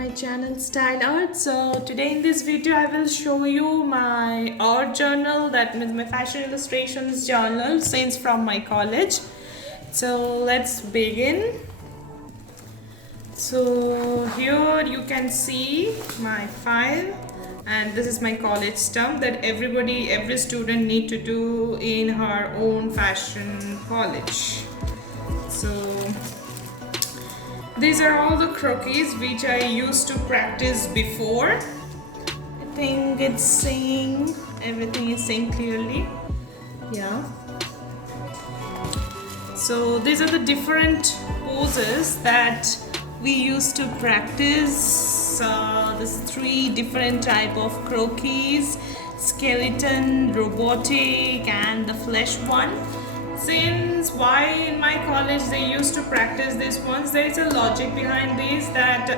my channel Style Art. So today in this video I will show you my art journal, that means my fashion illustrations journal since from my college. So let's begin. So here you can see my file, and this is my college stamp that every student need to do in her own fashion college. So these are all the croquis which I used to practice before. I think it's saying, everything is saying clearly. Yeah. So these are the different poses that we used to practice. There's 3 different type of croquis: skeleton, robotic, and the flesh one. Since why in my college they used to practice these ones, there is a logic behind this, that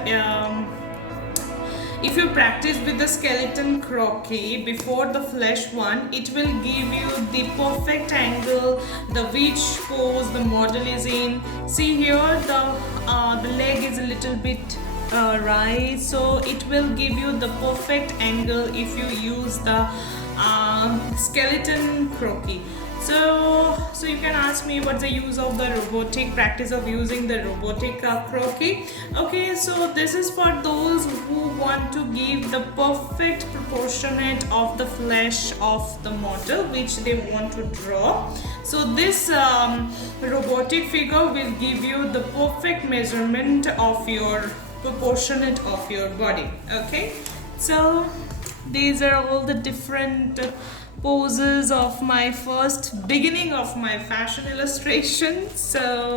if you practice with the skeleton croquis before the flesh one, it will give you the perfect angle, the which pose the model is in. See here, the leg is a little bit right, so it will give you the perfect angle if you use the skeleton croquis. So you can ask me what's the use of the robotic, practice of using the robotic croquis. Okay, so this is for those who want to give the perfect proportionate of the flesh of the model which they want to draw. So this robotic figure will give you the perfect measurement of your proportionate of your body. Okay, so these are all the different poses of my first beginning of my fashion illustration. So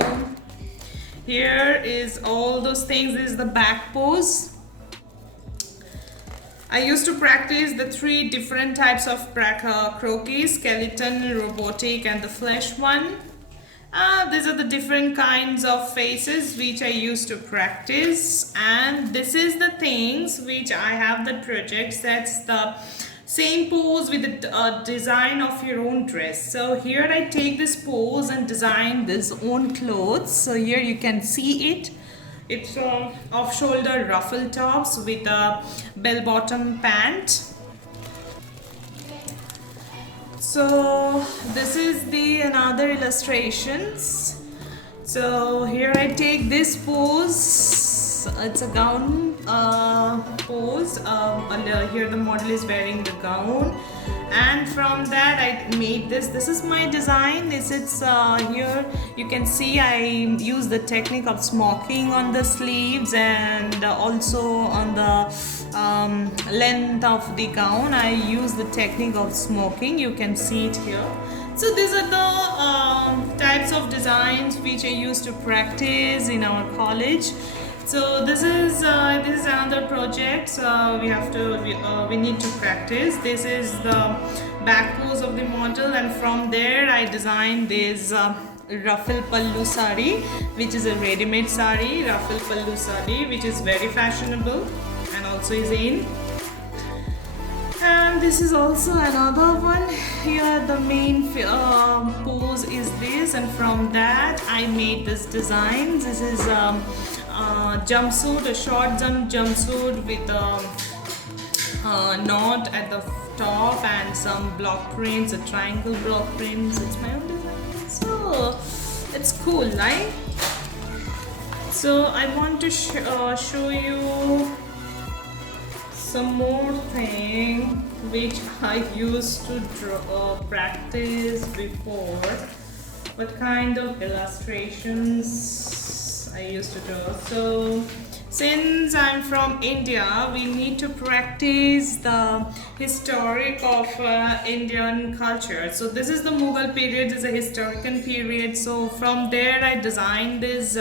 here is all those things. This is the back pose. I used to practice the 3 different types of croquis: skeleton, robotic, and the flesh one. These are the different kinds of faces which I used to practice, and this is the things which I have the projects. That's the same pose with the design of your own dress. So here I take this pose and design this own clothes. So here you can see it. It's off-shoulder ruffle tops with a bell-bottom pant. So this is the another illustrations. So here I take this pose. It's a gown pose. Here the model is wearing the gown, and from that I made this. This is my design. This is here you can see I use the technique of smoking on the sleeves, and also on the length of the gown I use the technique of smoking. You can see it here. So these are the types of designs which I used to practice in our college. So this is another project. We need to practice. This is the back pose of the model, and from there I designed this ruffle pallu sari, which is a ready-made sari, ruffle pallu sari, which is very fashionable and also is in. And this is also another one. Here the main pose is this, and from that I made this design. This is jumpsuit, a short jumpsuit with a knot at the top and some block prints, a triangle block prints. It's my own design, so it's cool, right? So I want to show you some more thing which I used to practice before. What kind of illustrations I used to draw. So since I'm from India, we need to practice the historic of Indian culture. So this is the Mughal period, is a historical period. So from there I designed these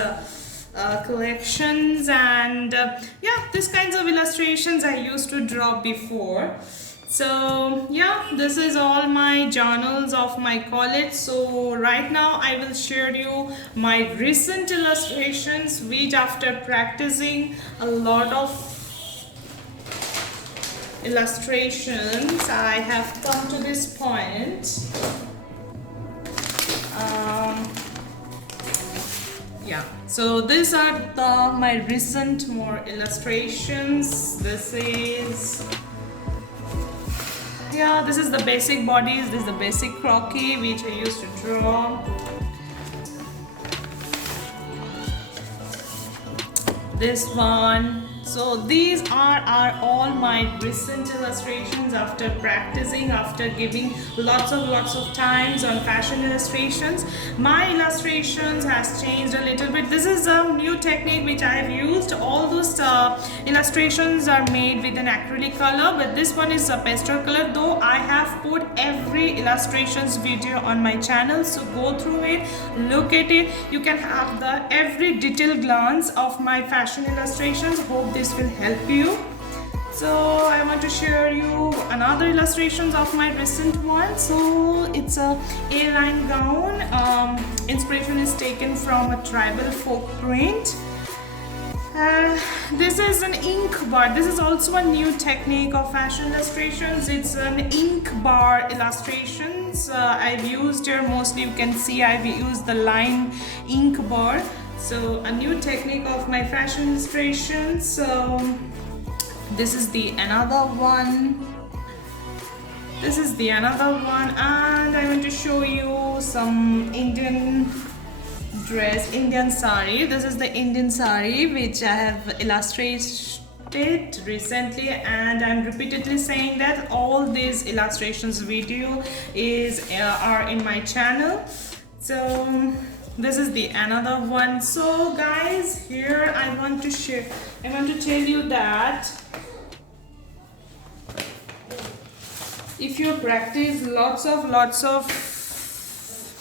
collections, and yeah, these kinds of illustrations I used to draw before. So yeah, this is all my journals of my college. So right now I will share you my recent illustrations, which after practicing a lot of illustrations I have come to this point. Yeah. yeah, so these are my recent more illustrations. This is, yeah, this is the basic bodies, this is the basic croquis which I used to draw. This one. So these are all my recent illustrations after practicing, after giving lots of times on fashion illustrations. My illustrations has changed a little bit. This is a new technique which I have used. All those illustrations are made with an acrylic color, but this one is a pastel color, though I have put every illustrations video on my channel, so go through it, look at it. You can have the every detailed glance of my fashion illustrations. Hope this will help you. So I want to share you another illustrations of my recent one. So it's a A-line gown. Inspiration is taken from a tribal folk print. This is an ink bar. This is also a new technique of fashion illustrations. It's an ink bar illustrations. I've used here, mostly you can see I've used the line ink bar. So a new technique of my fashion illustrations. So this is the another one. This is the another one, and I want to show you some Indian dress, Indian sari. This is the Indian sari which I have illustrated recently, and I'm repeatedly saying that all these illustrations video are in my channel. So this is the another one. So guys, here I want to tell you that if you practice lots of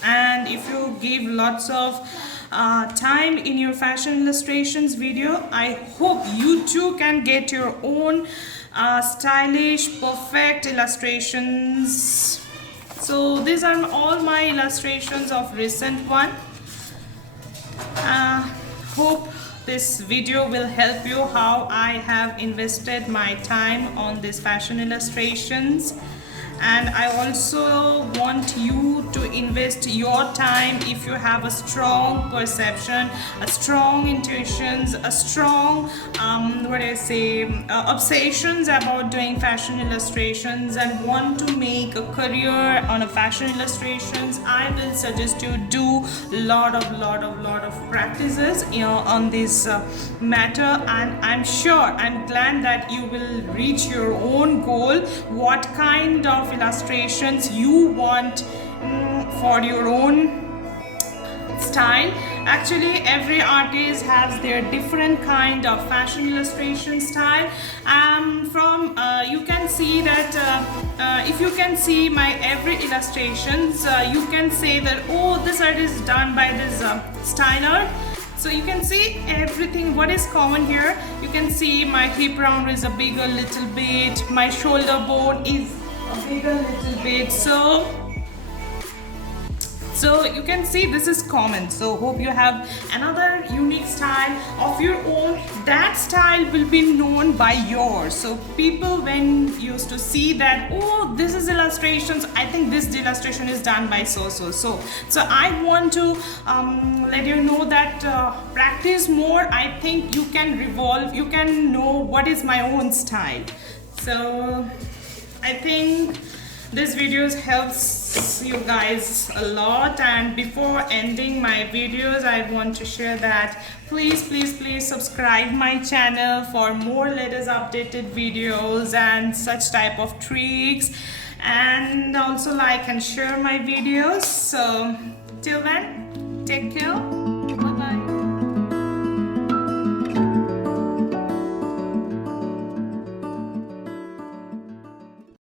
and if you give lots of time in your fashion illustrations video, I hope you too can get your own stylish perfect illustrations. So these are all my illustrations of recent one. Hope this video will help you how I have invested my time on these fashion illustrations. And I also want you to invest your time if you have a strong perception, a strong intuitions, a strong obsessions about doing fashion illustrations and want to make a career on a fashion illustrations. I will suggest you do lot of practices on this matter, and I'm glad that you will reach your own goal. What kind of illustrations you want for your own style. Actually, every artist has their different kind of fashion illustration style. You can see that if you can see my every illustrations, you can say that, oh, this art is done by this styler. So you can see everything what is common here. You can see my hip round is a bigger little bit, my shoulder bone is a bigger little bit, so you can see this is common. So hope you have another unique style of your own. That style will be known by yours. So people when used to see that, oh, this is illustrations, I think this illustration is done by so I want to let you know that practice more. I think you can know what is my own style. So I think this video helps you guys a lot, and before ending my videos I want to share that please subscribe my channel for more latest updated videos and such type of tricks, and also like and share my videos. So till then, take care.